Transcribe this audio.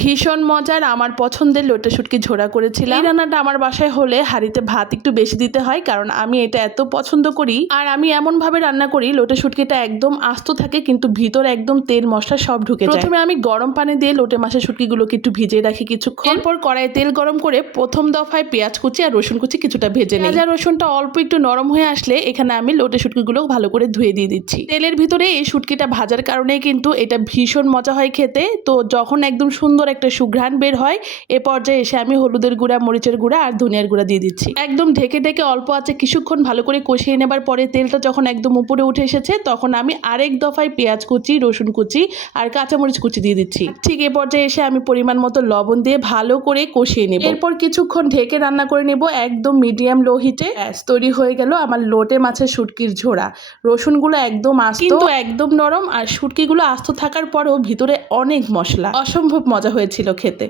ভীষণ মজার আমার পছন্দের লোটে শুটকি ঝোড়া করেছিলাম। এই রান্নাটা আমার বাসায় হলে হাঁড়িতে ভাত একটু বেশি দিতে হয়, কারণ আমি এটা এত পছন্দ করি। আর আমি এমন ভাবে রান্না করি, লোটে শুটকিটা একদম আস্ত থাকে, কিন্তু ভিতরে একদম তেল, মশলা সব ঢুকে যায়। প্রথমে আমি গরম পানি দিয়ে লোটে মাছের শুটকিগুলোকে একটু ভিজিয়ে রাখি কিছুক্ষণ। এরপর কড়াই তেল গরম করে প্রথম দফায় পেঁয়াজ কুচি আর রসুন কুচি কিছুটা ভেজে নিই। আর রসুনটা অল্প একটু নরম হয়ে আসলে এখানে আমি লোটে শুটকিগুলো ভালো করে ধুয়ে দিয়ে দিচ্ছি। তেলের ভিতরে এই শুটকিটা ভাজার কারণে কিন্তু এটা ভীষণ মজা হয় খেতে। তো যখন একদম সুন্দর একটা সুঘ্রাণ বের হয়। এ পর্যায়ে এসে আমি হলুদের গুঁড়া মরিচের গুঁড়া আর ধনিয়ার গুঁড়া দিয়ে দিচ্ছি। একদম ঢেকে ঢেকে অল্প আছে কিছুক্ষণ ভালো করে কষিয়ে নেবার পরে তেলটা যখন একদম উপরে উঠে এসেছে তখন আমি আরেক দফায় পেঁয়াজ কুচি রসুন কুচি আর কাঁচামরিচ কুচি দিয়ে দিচ্ছি। ঠিক এ পর্যায়ে এসে আমি পরিমাণ মতো লবণ দিয়ে ভালো করে কষিয়ে নেব। এরপর কিছুক্ষণ ঢেকে রান্না করে নেব একদম মিডিয়াম লো হিটে। তৈরি হয়ে গেল আমার লোটে মাছের শুটকির ঝোড়া। রসুনগুলো একদম আস্ত। একদম নরম আর শুটকিগুলো আস্ত থাকার পরেও ভিতরে অনেক মশলা। অসম্ভব মজা হয়েছিল খেতে